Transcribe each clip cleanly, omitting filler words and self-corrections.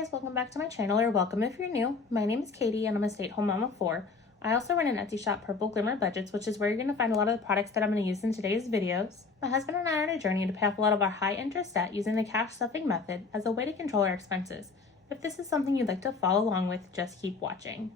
guys, welcome back to my channel, or welcome if you're new. My name is Katie and I'm a stay-at-home mom of 4. I also run an Etsy shop, Purple Glimmer Budgets, which is where you're going to find a lot of the products that I'm going to use in today's videos. My husband and I are on a journey to pay off a lot of our high interest debt using the cash stuffing method as a way to control our expenses. If this is something you'd like to follow along with, just keep watching.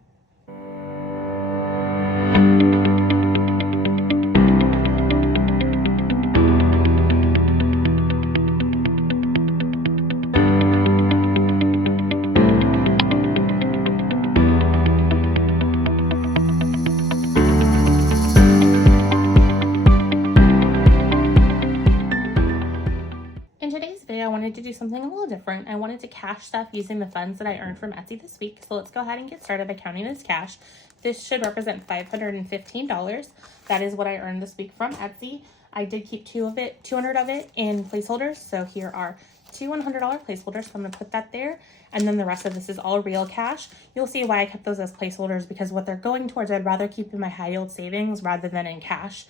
In today's video, I wanted to do something a little different. I wanted to cash stuff using the funds that I earned from Etsy this week. So let's go ahead and get started by counting as cash. This should represent $515. That is what I earned this week from Etsy. I did keep 200 of it in placeholders. So here are two $100 placeholders. So I'm gonna put that there. And then the rest of this is all real cash. You'll see why I kept those as placeholders, because what they're going towards, I'd rather keep in my high yield savings rather than in cash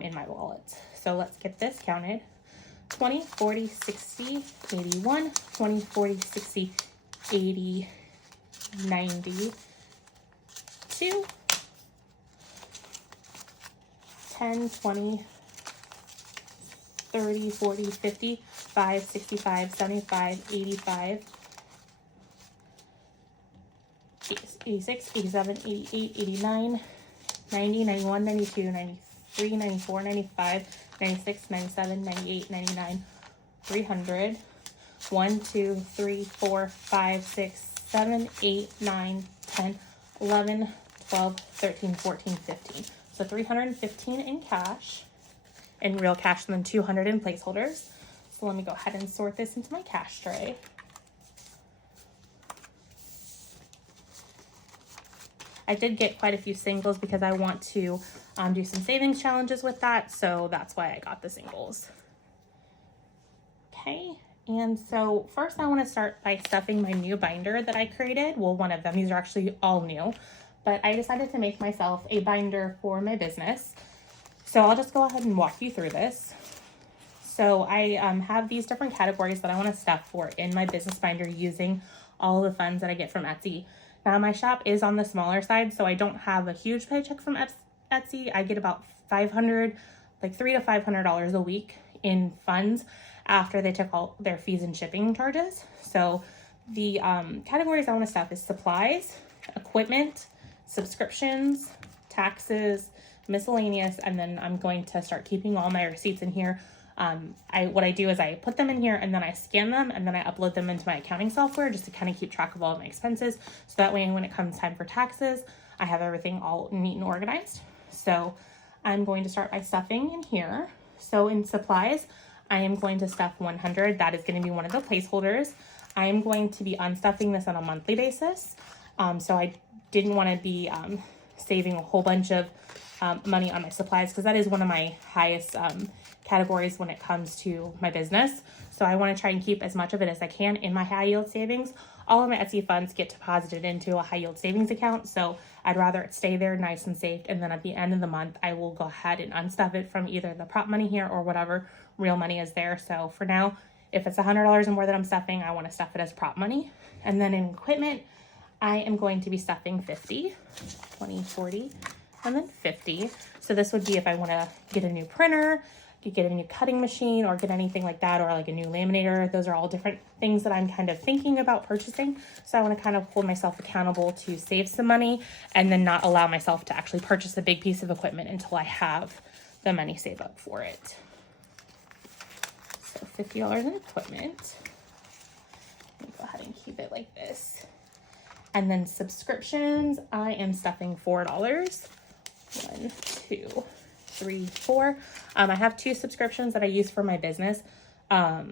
in my wallet. So let's get this counted. 20, 40, 60, 81, 20, 40, 60, 80, 90, 2, 10, 20, 30, 40, 50, 5, 65, 75, 85, 86, 87, 88, 89, 90, 91, 92, 93, 94, 95, 96, 97, 98, 99, 300, 1, 2, 3, 4, 5, 6, 7, 8, 9, 10, 11, 12, 13, 14, 15. So 315 in cash, in real cash, and then 200 in placeholders. So let me go ahead and sort this into my cash tray. I did get quite a few singles because I want to do some savings challenges with that. So that's why I got the singles. Okay, and so first I want to start by stuffing my new binder that I created. Well, one of them, these are actually all new, but I decided to make myself a binder for my business. So I'll just go ahead and walk you through this. So I have these different categories that I want to stuff for in my business binder using all the funds that I get from Etsy. Now my shop is on the smaller side, so I don't have a huge paycheck from Etsy. I get about $500, like $300 to $500 a week in funds after they took all their fees and shipping charges. So the categories I want to stuff is supplies, equipment, subscriptions, taxes, miscellaneous, and then I'm going to start keeping all my receipts in here. What I do is I put them in here and then I scan them and then I upload them into my accounting software just to kind of keep track of all of my expenses. So that way when it comes time for taxes, I have everything all neat and organized. So I'm going to start by stuffing in here. So in supplies, I am going to stuff 100. That is going to be one of the placeholders. I am going to be unstuffing this on a monthly basis. So I didn't want to be saving a whole bunch of money on my supplies, because that is one of my highest categories when it comes to my business. So I want to try and keep as much of it as I can in my high yield savings. All of my Etsy funds get deposited into a high yield savings account, so I'd rather it stay there nice and safe, and then at the end of the month I will go ahead and unstuff it from either the prop money here or whatever real money is there. So for now, if it's $100 or more that I'm stuffing, I want to stuff it as prop money. And then in equipment, I am going to be stuffing 50, 20, 40, and then 50. So this would be if I want to get a new printer, get a new cutting machine, or get anything like that, or like a new laminator. Those are all different things that I'm kind of thinking about purchasing. So I want to kind of hold myself accountable to save some money and then not allow myself to actually purchase a big piece of equipment until I have the money saved up for it. So $50 in equipment. Let me go ahead and keep it like this. And then subscriptions, I am stuffing $4. 1, 2, 3, 4. I have 2 subscriptions that I use for my business. I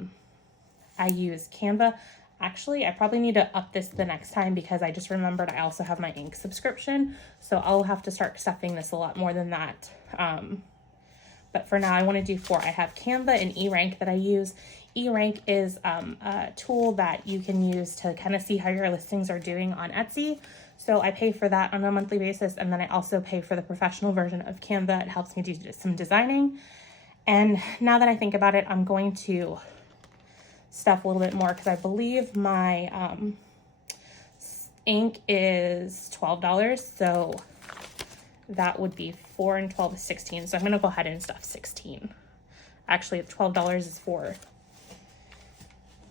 use Canva. Actually, I probably need to up this the next time because I just remembered I also have my ink subscription. So I'll have to start stuffing this a lot more than that. But for now, I want to do 4. I have Canva and eRank that I use. eRank is a tool that you can use to kind of see how your listings are doing on Etsy. So I pay for that on a monthly basis, and then I also pay for the professional version of Canva. It helps me do some designing. And now that I think about it, I'm going to stuff a little bit more because I believe my ink is $12. So that would be 4 and 12 is 16. So I'm going to go ahead and stuff 16. Actually, $12 is for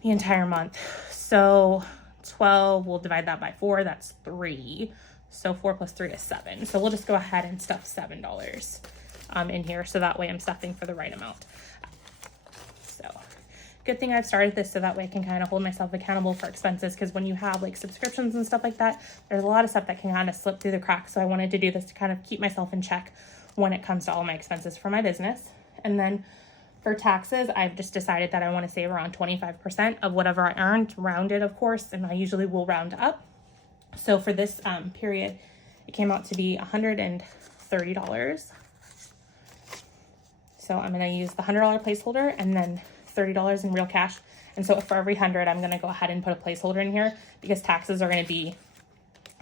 the entire month. So 12, we'll divide that by 4. That's 3. So 4 plus 3 is 7. So we'll just go ahead and stuff $7 in here. So that way I'm stuffing for the right amount. So good thing I've started this so that way I can kind of hold myself accountable for expenses, because when you have like subscriptions and stuff like that, there's a lot of stuff that can kind of slip through the cracks. So I wanted to do this to kind of keep myself in check when it comes to all my expenses for my business. And then for taxes, I've just decided that I want to save around 25% of whatever I earned, rounded of course, and I usually will round up. So for this period, it came out to be $130. So I'm going to use the $100 placeholder and then $30 in real cash. And so for every 100, I'm going to go ahead and put a placeholder in here, because taxes are going to be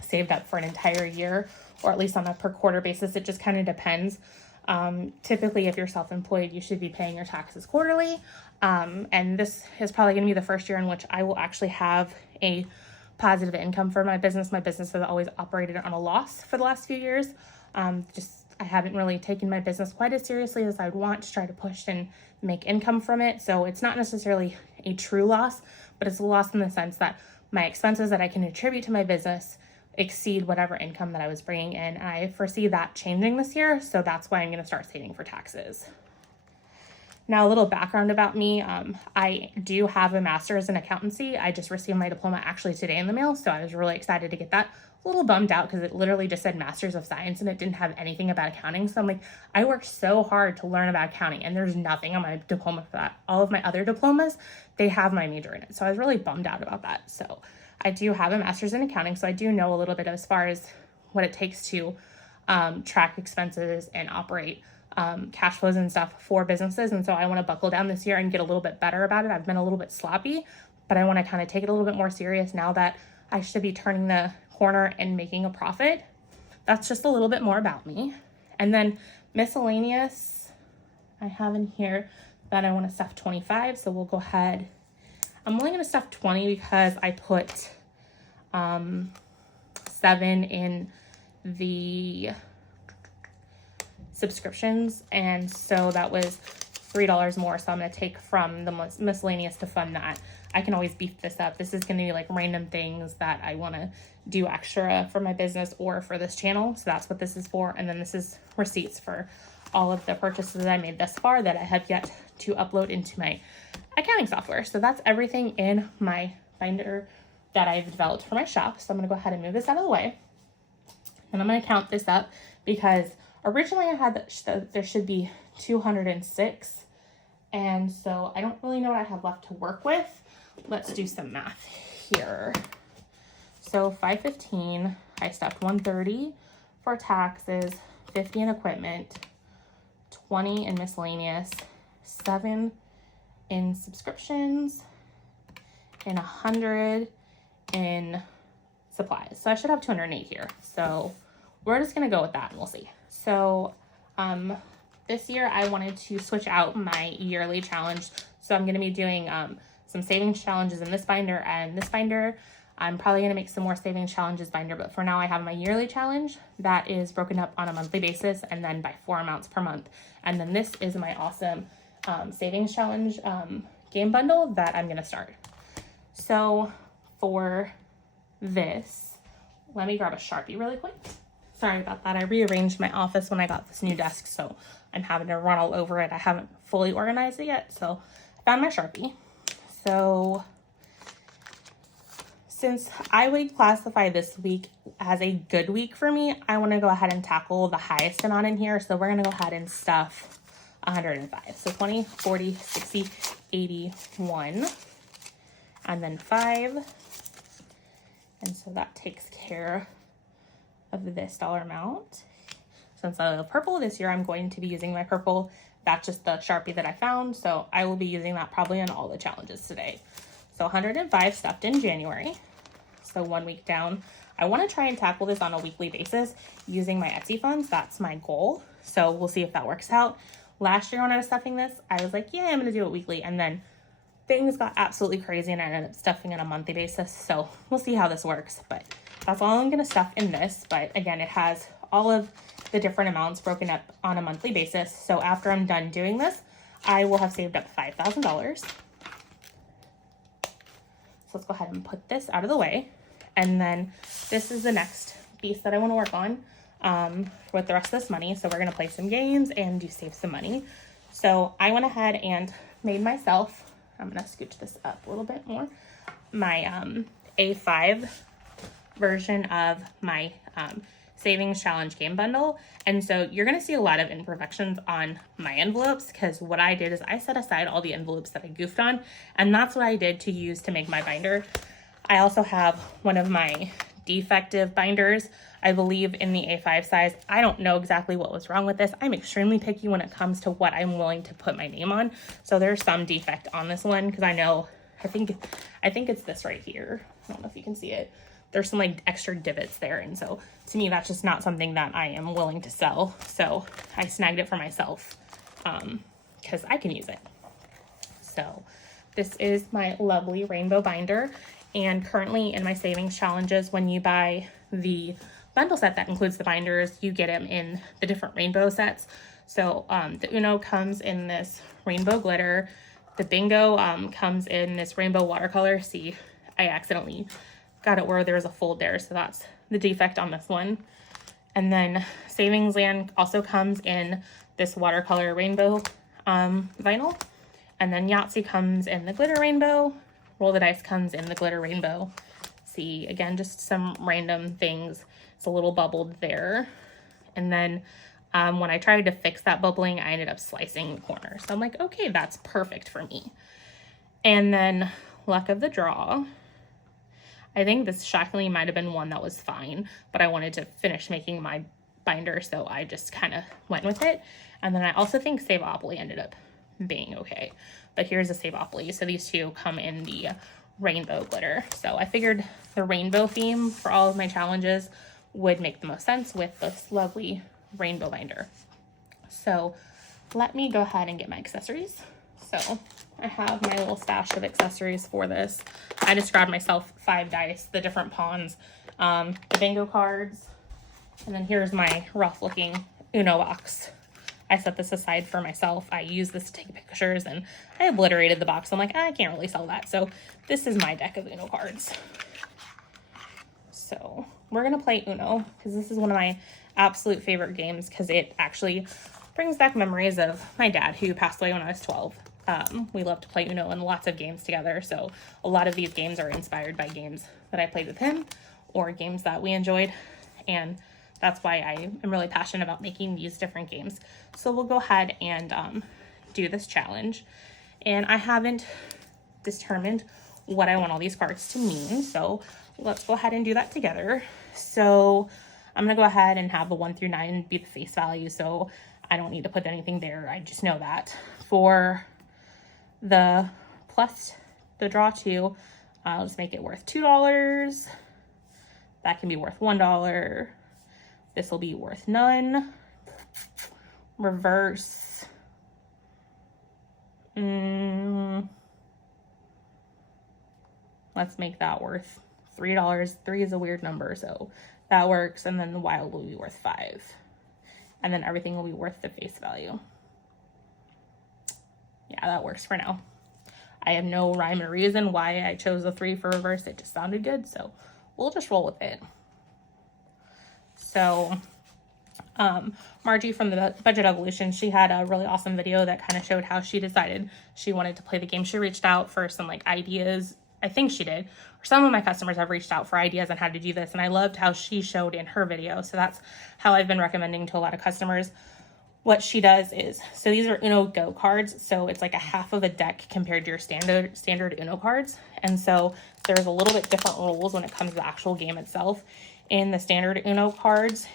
saved up for an entire year, or at least on a per quarter basis. It just kind of depends. Typically, if you're self-employed, you should be paying your taxes quarterly. And this is probably going to be the first year in which I will actually have a positive income for my business. My business has always operated on a loss for the last few years. I haven't really taken my business quite as seriously as I'd want to try to push and make income from it. So it's not necessarily a true loss, but it's a loss in the sense that my expenses that I can attribute to my business exceed whatever income that I was bringing in. And I foresee that changing this year. So that's why I'm going to start saving for taxes. Now, a little background about me. I do have a master's in accountancy. I just received my diploma actually today in the mail. So I was really excited to get that. A little bummed out because it literally just said Master's of Science and it didn't have anything about accounting. So I'm like, I worked so hard to learn about accounting and there's nothing on my diploma for that. All of my other diplomas, they have my major in it. So I was really bummed out about that. So I do have a master's in accounting. So I do know a little bit as far as what it takes to track expenses and operate cash flows and stuff for businesses. And so I want to buckle down this year and get a little bit better about it. I've been a little bit sloppy, but I want to kind of take it a little bit more serious now that I should be turning the corner and making a profit. That's just a little bit more about me. And then miscellaneous, I have in here that I want to stuff 25. So we'll go ahead. I'm only going to stuff 20 because I put 7 in the subscriptions, and so that was $3 more. So I'm going to take from the miscellaneous to fund that. I can always beef this up. This is going to be like random things that I want to do extra for my business or for this channel. So that's what this is for. And then this is receipts for all of the purchases that I made thus far that I have yet to upload into my accounting software. So that's everything in my binder that I've developed for my shop. So I'm going to go ahead and move this out of the way. And I'm going to count this up because originally I had that there should be 206. And so I don't really know what I have left to work with. Let's do some math here. So 515, I stuffed 130 for taxes, 50 in equipment, 20 in miscellaneous, 7 in subscriptions, and 100 in supplies. So I should have 208 here. So we're just going to go with that and we'll see. So this year I wanted to switch out my yearly challenge. So I'm going to be doing some savings challenges in this binder and this binder. I'm probably going to make some more savings challenges binder, but for now I have my yearly challenge that is broken up on a monthly basis and then by 4 amounts per month. And then this is my awesome savings challenge game bundle that I'm going to start. So for this, let me grab a Sharpie really quick. Sorry about that. I rearranged my office when I got this new desk, so I'm having to run all over it. I haven't fully organized it yet, so I found my Sharpie. So since I would classify this week as a good week for me, I want to go ahead and tackle the highest amount in here. So we're going to go ahead and stuff 105. So 20, 40, 60, 80, 1, and then 5. And so that takes care of this dollar amount. Since I love purple this year, I'm going to be using my purple. That's just the Sharpie that I found. So I will be using that probably on all the challenges today. So 105 stuffed in January. So 1 week down. I want to try and tackle this on a weekly basis using my Etsy funds. That's my goal. So we'll see if that works out. Last year when I was stuffing this, I was like, yeah, I'm going to do it weekly. And then things got absolutely crazy and I ended up stuffing on a monthly basis. So we'll see how this works. But that's all I'm going to stuff in this. But again, it has all of the different amounts broken up on a monthly basis. So after I'm done doing this, I will have saved up $5,000. So let's go ahead and put this out of the way. And then this is the next piece that I want to work on with the rest of this money. So we're going to play some games and save some money. So I went ahead and made myself, I'm going to scooch this up a little bit more, my A5 version of my savings challenge game bundle. And so you're going to see a lot of imperfections on my envelopes, because what I did is I set aside all the envelopes that I goofed on, and that's what I did to use to make my binder. I also have one of my defective binders, I believe in the A5 size. I don't know exactly what was wrong with this. I'm extremely picky when it comes to what I'm willing to put my name on. So there's some defect on this one, because I think it's this right here. I don't know if you can see it. There's some like extra divots there. And so to me, that's just not something that I am willing to sell. So I snagged it for myself because I can use it. So this is my lovely rainbow binder. And currently in my savings challenges, when you buy the bundle set that includes the binders, you get them in the different rainbow sets. So the Uno comes in this rainbow glitter. The bingo comes in this rainbow watercolor. See, I accidentally got it where there's a fold there, so that's the defect on this one. And then Savings Land also comes in this watercolor rainbow vinyl. And then Yahtzee comes in the glitter rainbow. Roll the Dice comes in the glitter rainbow. See, again, just some random things. It's a little bubbled there. And then when I tried to fix that bubbling, I ended up slicing the corner. So I'm like, okay, that's perfect for me. And then luck of the draw. I think this shockingly might have been one that was fine, but I wanted to finish making my binder, so I just kind of went with it. And then I also think Savopoly ended up being okay. But here's a Savopoly. So these two come in the rainbow glitter. So I figured the rainbow theme for all of my challenges would make the most sense with this lovely rainbow binder. So let me go ahead and get my accessories. So I have my little stash of accessories for this. I just grabbed myself 5 dice, the different pawns, the bingo cards, and then here's my rough looking Uno box. I set this aside for myself. I use this to take pictures, and I obliterated the box. I'm like, I can't really sell that. So this is my deck of Uno cards. So we're going to play Uno because this is one of my absolute favorite games, because it actually brings back memories of my dad, who passed away when I was 12. We love to play Uno and lots of games together. So a lot of these games are inspired by games that I played with him or games that we enjoyed. And that's why I am really passionate about making these different games. So we'll go ahead and do this challenge. And I haven't determined what I want all these cards to mean. So let's go ahead and do that together. So I'm going to go ahead and have the 1 through 9 be the face value. So I don't need to put anything there. I just know that. For the plus the draw 2, I'll just make it worth $2. That can be worth $1. This will be worth none. Reverse. Let's make that worth $3. 3 is a weird number, so that works. And then the wild will be worth 5. And then everything will be worth the face value. Yeah, that works for now. I have no rhyme or reason why I chose a 3 for reverse. It just sounded good, so we'll just roll with it. So Margie from the Budget Evolution, she had a really awesome video that kind of showed how she decided she wanted to play the game. She reached out for some like ideas. I think she did. Or some of my customers have reached out for ideas on how to do this, and I loved how she showed in her video. So that's how I've been recommending to a lot of customers. What she does is, so these are Uno Go cards. So it's like a half of a deck compared to your standard Uno cards. And so there's a little bit different rules when it comes to the actual game itself. In the standard Uno cards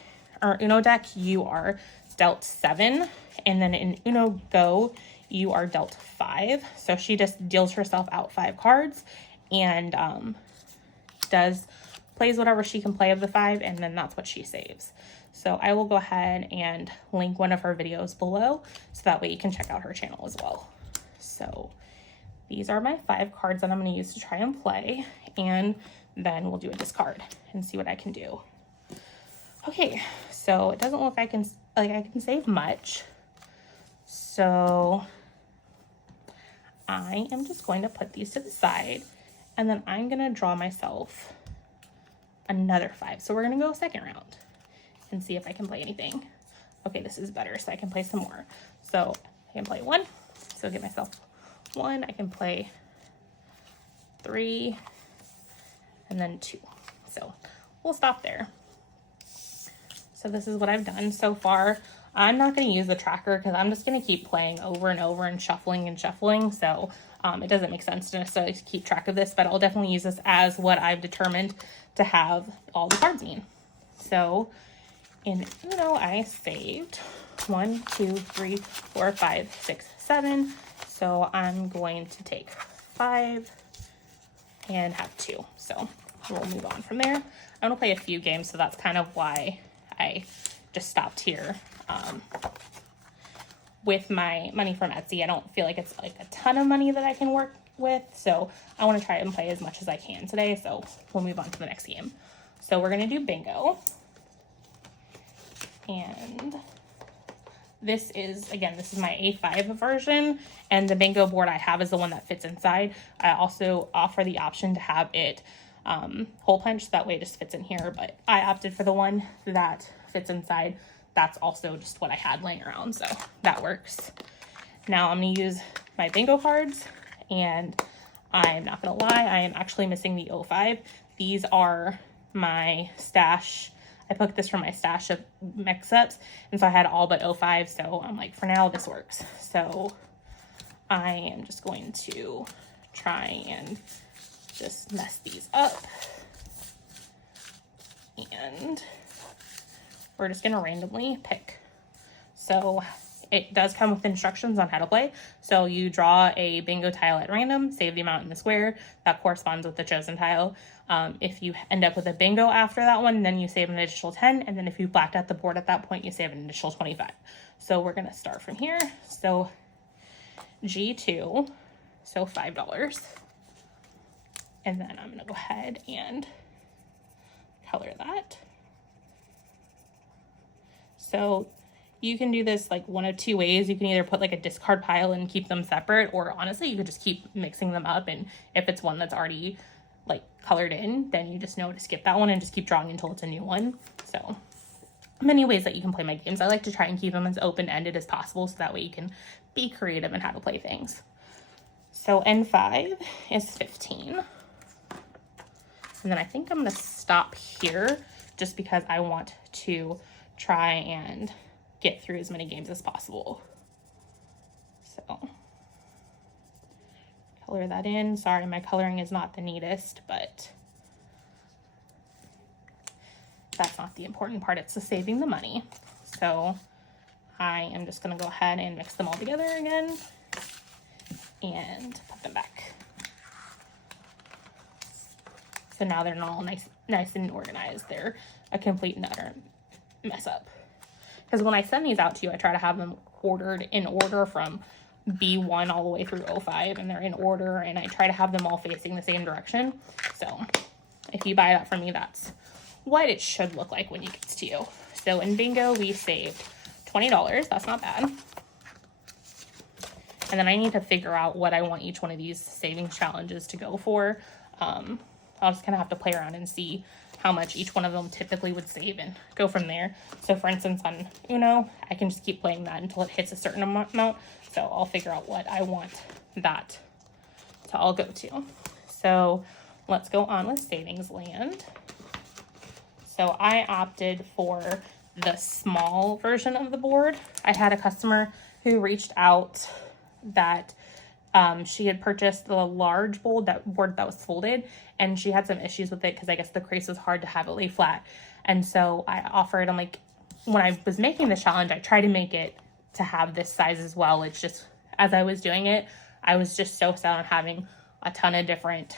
or Uno deck, you are dealt 7. And then in Uno Go, you are dealt 5. So she just deals herself out 5 cards and plays whatever she can play of the 5, and then that's what she saves. So I will go ahead and link one of her videos below, so that way you can check out her channel as well. So these are my 5 cards that I'm going to use to try and play. And then we'll do a discard and see what I can do. Okay, so it doesn't look like I can save much. So I am just going to put these to the side, and then I'm gonna draw myself another 5. So we're gonna go second round and see if I can play anything. Okay, this is better, so I can play some more. So I can play 1, so get myself 1. I can play 3, and then 2. So we'll stop there. So this is what I've done so far. I'm not going to use the tracker because I'm just going to keep playing over and over and shuffling. So it doesn't make sense to necessarily keep track of this, but I'll definitely use this as what I've determined to have all the cards mean. So in Uno, I saved 1, 2, 3, 4, 5, 6, 7. So I'm going to take 5 and have 2. So we'll move on from there. I'm going to play a few games, so that's kind of why I just stopped here. With my money from Etsy, I don't feel like it's like a ton of money that I can work with, so I want to try and play as much as I can today. So we'll move on to the next game. So we're going to do bingo, and this is my A5 version, and the bingo board I have is the one that fits inside. I also offer the option to have it hole punch, that way it just fits in here, but I opted for the one that fits inside. That's also just what I had laying around, so that works. Now I'm going to use my bingo cards, and I'm not going to lie, I am actually missing the 05. These are my stash. I picked this from my stash of mix-ups, and so I had all but 05, so I'm like, for now, this works. So I am just going to try and just mess these up, and we're just going to randomly pick. So it does come with instructions on how to play. So you draw a bingo tile at random, save the amount in the square that corresponds with the chosen tile. If you end up with a bingo after that one, then you save an additional 10. And then if you blacked out the board at that point, you save an additional 25. So we're going to start from here. So G2, so $5. And then I'm going to go ahead and color that. So you can do this like one of two ways. You can either put like a discard pile and keep them separate, or honestly, you could just keep mixing them up. And if it's one that's already like colored in, then you just know to skip that one and just keep drawing until it's a new one. So many ways that you can play my games. I like to try and keep them as open-ended as possible, so that way you can be creative in how to play things. So N5 is 15. And then I think I'm going to stop here just because I want to try and get through as many games as possible. So color that in. Sorry, my coloring is not the neatest, but that's not the important part. It's the saving the money. So I am just going to go ahead and mix them all together again and put them back. So now they're all nice and organized. They're a complete and utter mess up. Because when I send these out to you, I try to have them ordered in order from B1 all the way through 05, and they're in order, and I try to have them all facing the same direction. So if you buy that from me, that's what it should look like when it gets to you. So in bingo, we saved $20. That's not bad. And then I need to figure out what I want each one of these savings challenges to go for. I'll just kind of have to play around and see how much each one of them typically would save and go from there. So for instance, on Uno, I can just keep playing that until it hits a certain amount. So I'll figure out what I want that to all go to. So let's go on with Savings Land. So I opted for the small version of the board. I had a customer who reached out that she had purchased the large board that was folded, and she had some issues with it because I guess the crease was hard to have it lay flat. And so I offered, I'm like, when I was making the challenge, I tried to make it to have this size as well. It's just, as I was doing it, I was just so set on having a ton of different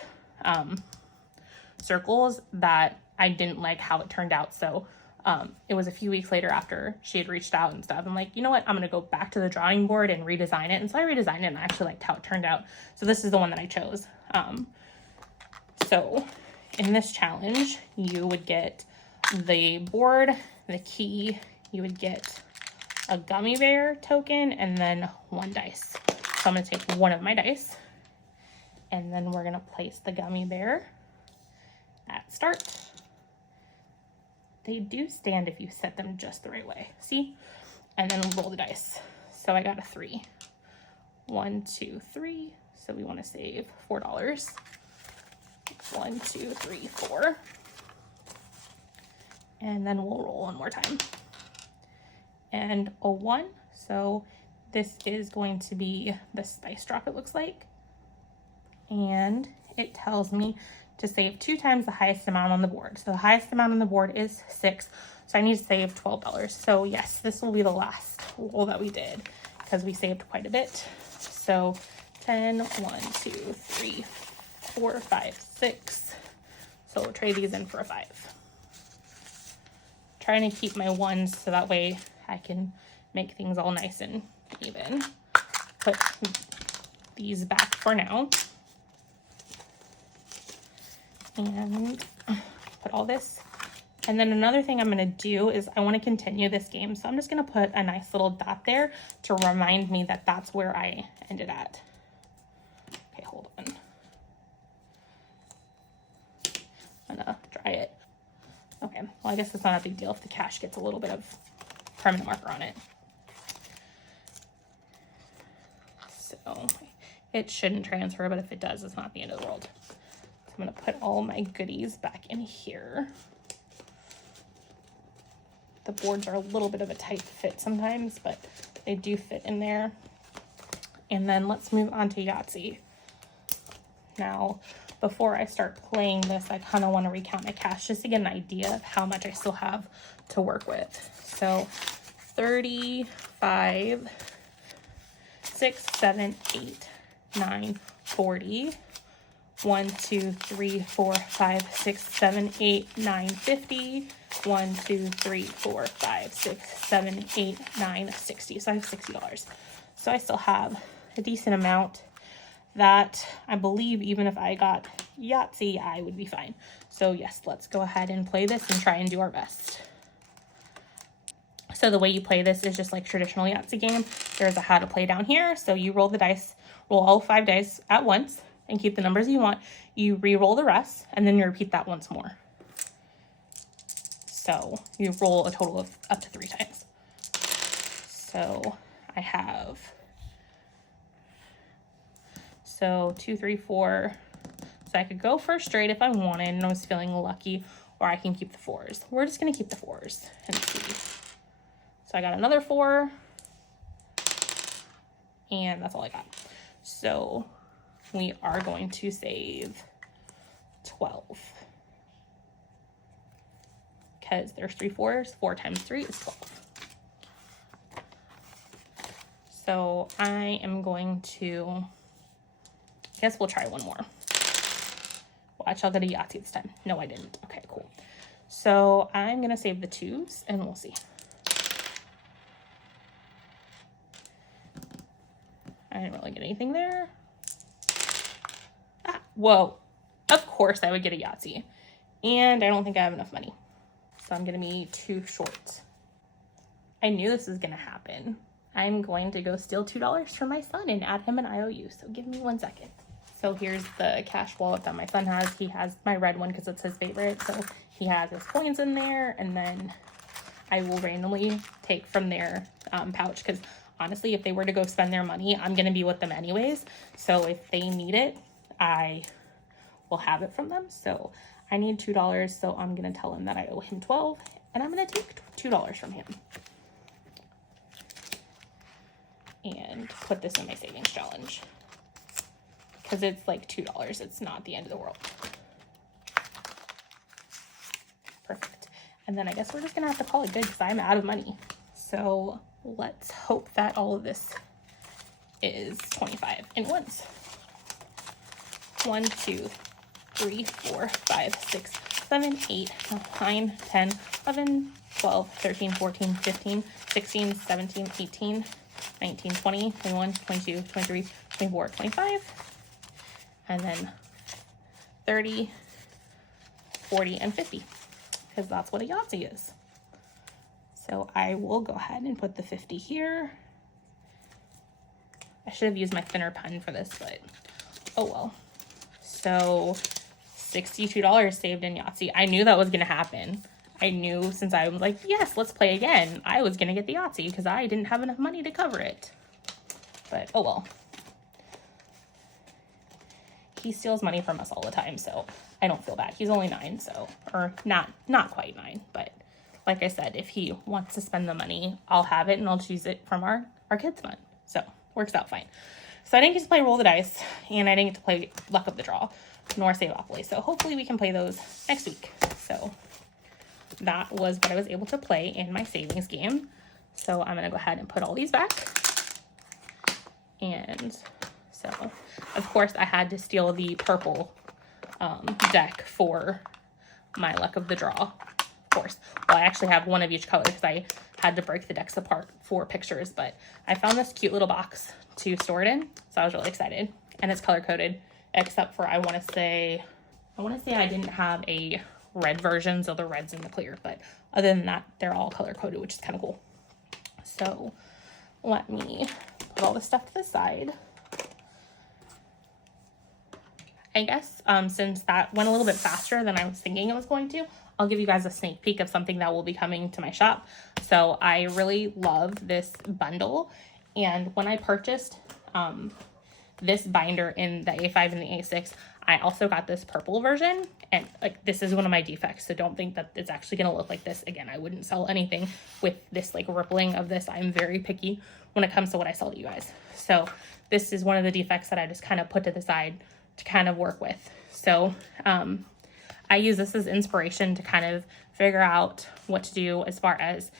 circles that I didn't like how it turned out. So it was a few weeks later after she had reached out and stuff. I'm like, you know what? I'm going to go back to the drawing board and redesign it. And so I redesigned it, and I actually liked how it turned out. So this is the one that I chose. So in this challenge, you would get the board, the key, you would get a gummy bear token, and then 1 dice. So I'm gonna take one of my dice, and then we're gonna place the gummy bear at start. They do stand if you set them just the right way, see? And then roll the dice. So I got a 3. 1, 2, 3. So we wanna save $4. 1, 2, 3, 4. And then we'll roll one more time. And a 1. So this is going to be the spice drop, it looks like. And it tells me to save 2 times the highest amount on the board. So the highest amount on the board is 6. So I need to save $12. So yes, this will be the last roll that we did because we saved quite a bit. So 10, 1, 2, 3, 4, 5, 6. So we'll trade these in for a 5. Trying to keep my 1s so that way I can make things all nice and even. Put these back for now. And put all this. And then another thing I'm gonna do is I wanna continue this game. So I'm just gonna put a nice little dot there to remind me that that's where I ended at. Okay, hold on. I'm gonna dry it. Okay, well, I guess it's not a big deal if the cash gets a little bit of permanent marker on it. So it shouldn't transfer, but if it does, it's not the end of the world. So I'm gonna put all my goodies back in here. The boards are a little bit of a tight fit sometimes, but they do fit in there. And then let's move on to Yahtzee. Now, before I start playing this, I kind of want to recount my cash just to get an idea of how much I still have to work with. So 35, 6, 7, 8, 9, 40, 1, 2, 3, 4, 5, 6, 7, 8, 9, 50, 1, 2, 3, 4, 5, 6, 7, 8, 9, 60. So I have $60. So I still have a decent amount that I believe even if I got Yahtzee, I would be fine. So yes, let's go ahead and play this and try and do our best. So the way you play this is just like traditional Yahtzee game. There's a how to play down here. So you roll the dice, roll all 5 dice at once and keep the numbers you want. You re-roll the rest and then you repeat that once more. So you roll a total of up to 3 times. So I have, so 2, 3, 4. So I could go for straight if I wanted and I was feeling lucky, or I can keep the 4s. We're just gonna keep the 4s and see. So I got another 4 and that's all I got. So we are going to save 12 because there's 3 4s. 4 times 3 is 12. So I am going to, I guess we'll try one more. Watch, I'll get a Yahtzee this time. No, I didn't. Okay, cool. So I'm gonna save the 2s and we'll see. I didn't really get anything there. Ah, whoa. Of course I would get a Yahtzee. And I don't think I have enough money. So I'm gonna be too short. I knew this was gonna happen. I'm going to go steal $2 from my son and add him an IOU. So give me 1 second. So here's the cash wallet that my son has. He has my red one because it's his favorite. So he has his coins in there, and then I will randomly take from their pouch because honestly, if they were to go spend their money, I'm going to be with them anyways. So if they need it, I will have it from them. So I need $2. So I'm going to tell him that I owe him 12 and I'm going to take $2 from him and put this in my savings challenge. Because it's like $2. It's not the end of the world. Perfect. And then I guess we're just going to have to call it good because I'm out of money. So let's hope that all of this is 25 in ones. 1, 2, 3, 4, 5, 6, 7, 8, 9, 10, 11, 12, 13, 14, 15, 16, 17, 18, 19, 20, 21, 22, 23, 24, 25. And then 30, 40, and 50, because that's what a Yahtzee is. So I will go ahead and put the 50 here. I should have used my thinner pen for this, but oh well. So $62 saved in Yahtzee. I knew that was going to happen. I knew, since I was like, yes, let's play again, I was going to get the Yahtzee because I didn't have enough money to cover it. But oh well. He steals money from us all the time, so I don't feel bad. He's only 9, so, or not quite 9, but like I said, if he wants to spend the money, I'll have it and I'll choose it from our kids' fund. So works out fine. So I didn't get to play Roll the Dice, and I didn't get to play Luck of the Draw, nor Save-Opoly. So hopefully we can play those next week. So that was what I was able to play in my savings game. So I'm going to go ahead and put all these back. And so, of course, I had to steal the purple deck for my Luck of the Draw, of course. Well, I actually have one of each color because I had to break the decks apart for pictures, but I found this cute little box to store it in, so I was really excited. And it's color-coded, except for I want to say I didn't have a red version, so the red's in the clear, but other than that, they're all color-coded, which is kind of cool. So let me put all this stuff to the side. I guess since that went a little bit faster than I was thinking it was going to, I'll give you guys a sneak peek of something that will be coming to my shop. So I really love this bundle. And when I purchased this binder in the A5 and the A6, I also got this purple version. And like, this is one of my defects, so don't think that it's actually going to look like this. Again, I wouldn't sell anything with this like rippling of this. I'm very picky when it comes to what I sell to you guys. So this is one of the defects that I just kind of put to the side to kind of work with. So I use this as inspiration to kind of figure out what to do as far as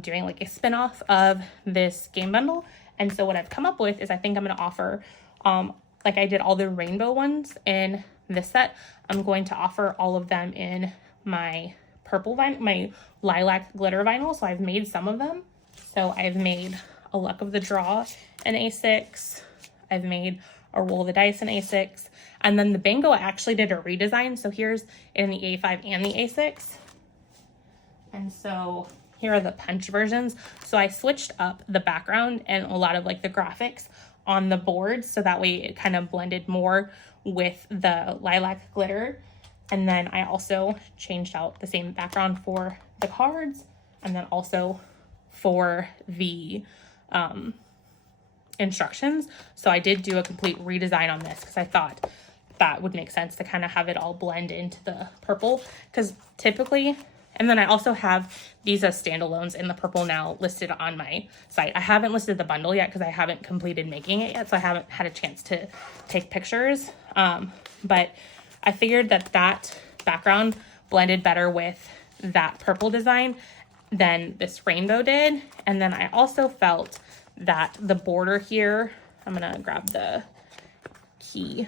doing like a spin-off of this game bundle. And so what I've come up with is I think I'm going to offer, like I did all the rainbow ones in this set, I'm going to offer all of them in my purple vinyl, my lilac glitter vinyl. So I've made some of them. So I've made a Luck of the Draw in A6. I've made a Roll the Dice in A6. And then the bingo, I actually did a redesign. So here's in the A5 and the A6. And so here are the punch versions. So I switched up the background and a lot of like the graphics on the board, so that way it kind of blended more with the lilac glitter. And then I also changed out the same background for the cards, and then also for the instructions. So I did do a complete redesign on this because I thought that would make sense to kind of have it all blend into the purple, because typically, and then I also have these as standalones in the purple now listed on my site. I haven't listed the bundle yet because I haven't completed making it yet, so I haven't had a chance to take pictures. But I figured that that background blended better with that purple design than this rainbow did. And then I also felt that the border here, I'm gonna grab the key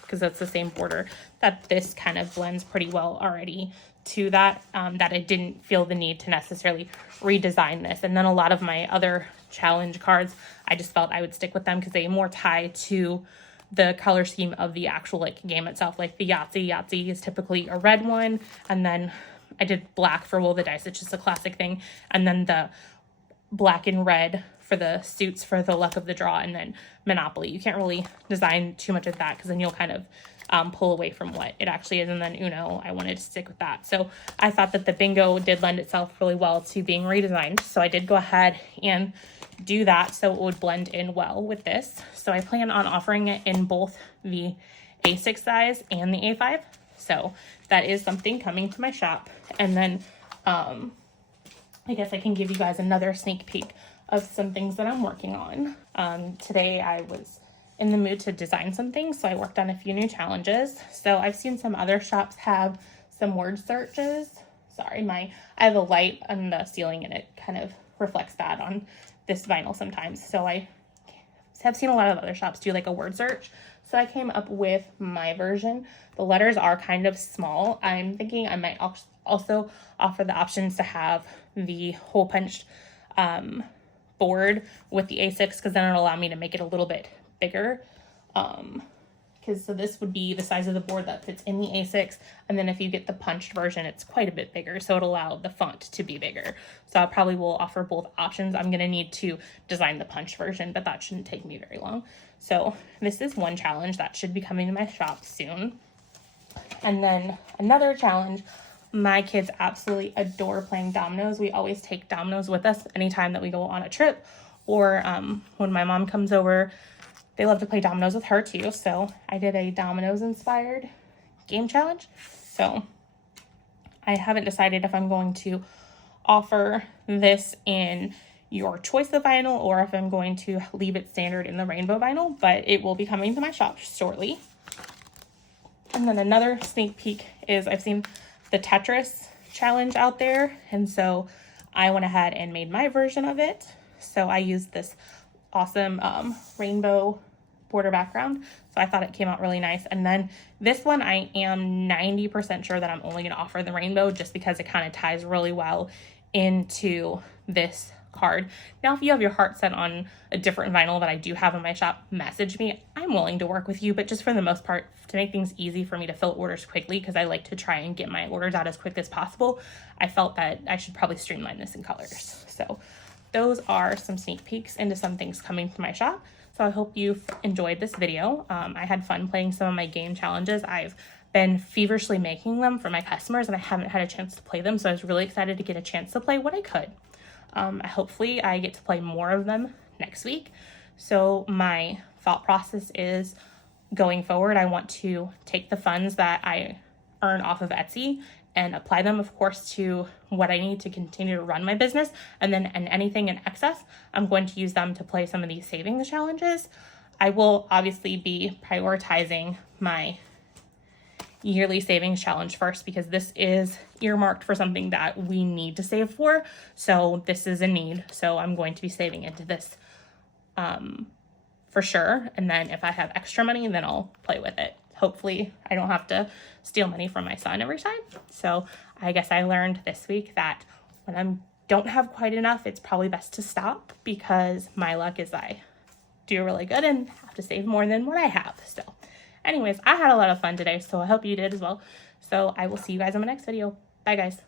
because that's the same border, that this kind of blends pretty well already to that, that I didn't feel the need to necessarily redesign this. And then a lot of my other challenge cards, I just felt I would stick with them because they more tie to the color scheme of the actual like game itself. Like the Yahtzee is typically a red one, and then I did black for Roll the Dice, it's just a classic thing, and then the black and red for the suits for the Luck of the Draw, and then Monopoly. You can't really design too much of that because then you'll kind of pull away from what it actually is. And then Uno, I wanted to stick with that. So I thought that the bingo did lend itself really well to being redesigned. So I did go ahead and do that so it would blend in well with this. So I plan on offering it in both the A6 size and the A5. So that is something coming to my shop. And then I guess I can give you guys another sneak peek of some things that I'm working on. Today I was in the mood to design some things, so I worked on a few new challenges. So I've seen some other shops have some word searches. Sorry, I have a light on the ceiling and it kind of reflects bad on this vinyl sometimes. So I have seen a lot of other shops do like a word search. So I came up with my version. The letters are kind of small. I'm thinking I might also offer the options to have the hole punched board with the A6, because then it'll allow me to make it a little bit bigger, because so this would be the size of the board that fits in the A6, and then if you get the punched version, it's quite a bit bigger, so it'll allow the font to be bigger. So I probably will offer both options. I'm gonna need to design the punched version, but that shouldn't take me very long. So this is one challenge that should be coming to my shop soon. And then another challenge, my kids absolutely adore playing dominoes. We always take dominoes with us anytime that we go on a trip, or when my mom comes over, they love to play dominoes with her too. So I did a dominoes inspired game challenge. So I haven't decided if I'm going to offer this in your choice of vinyl or if I'm going to leave it standard in the rainbow vinyl, but it will be coming to my shop shortly. And then another sneak peek is I've seen the Tetris challenge out there, and so I went ahead and made my version of it. So I used this awesome rainbow border background, so I thought it came out really nice. And then this one, I am 90% sure that I'm only going to offer the rainbow just because it kind of ties really well into this card. Now, if you have your heart set on a different vinyl that I do have in my shop, message me. I'm willing to work with you, but just for the most part, to make things easy for me to fill orders quickly, because I like to try and get my orders out as quick as possible, I felt that I should probably streamline this in colors. So those are some sneak peeks into some things coming to my shop. So I hope you've enjoyed this video. I had fun playing some of my game challenges. I've been feverishly making them for my customers, and I haven't had a chance to play them, so I was really excited to get a chance to play what I could. Hopefully I get to play more of them next week. So my thought process is, going forward, I want to take the funds that I earn off of Etsy and apply them, of course, to what I need to continue to run my business. And then anything in excess, I'm going to use them to play some of these savings challenges. I will obviously be prioritizing my yearly savings challenge first, because this is earmarked for something that we need to save for. So this is a need. So I'm going to be saving into this for sure. And then if I have extra money, then I'll play with it. Hopefully I don't have to steal money from my son every time. So I guess I learned this week that when I don't have quite enough, it's probably best to stop, because my luck is I do really good and have to save more than what I have. So anyways, I had a lot of fun today, so I hope you did as well. So I will see you guys in my next video. Bye guys.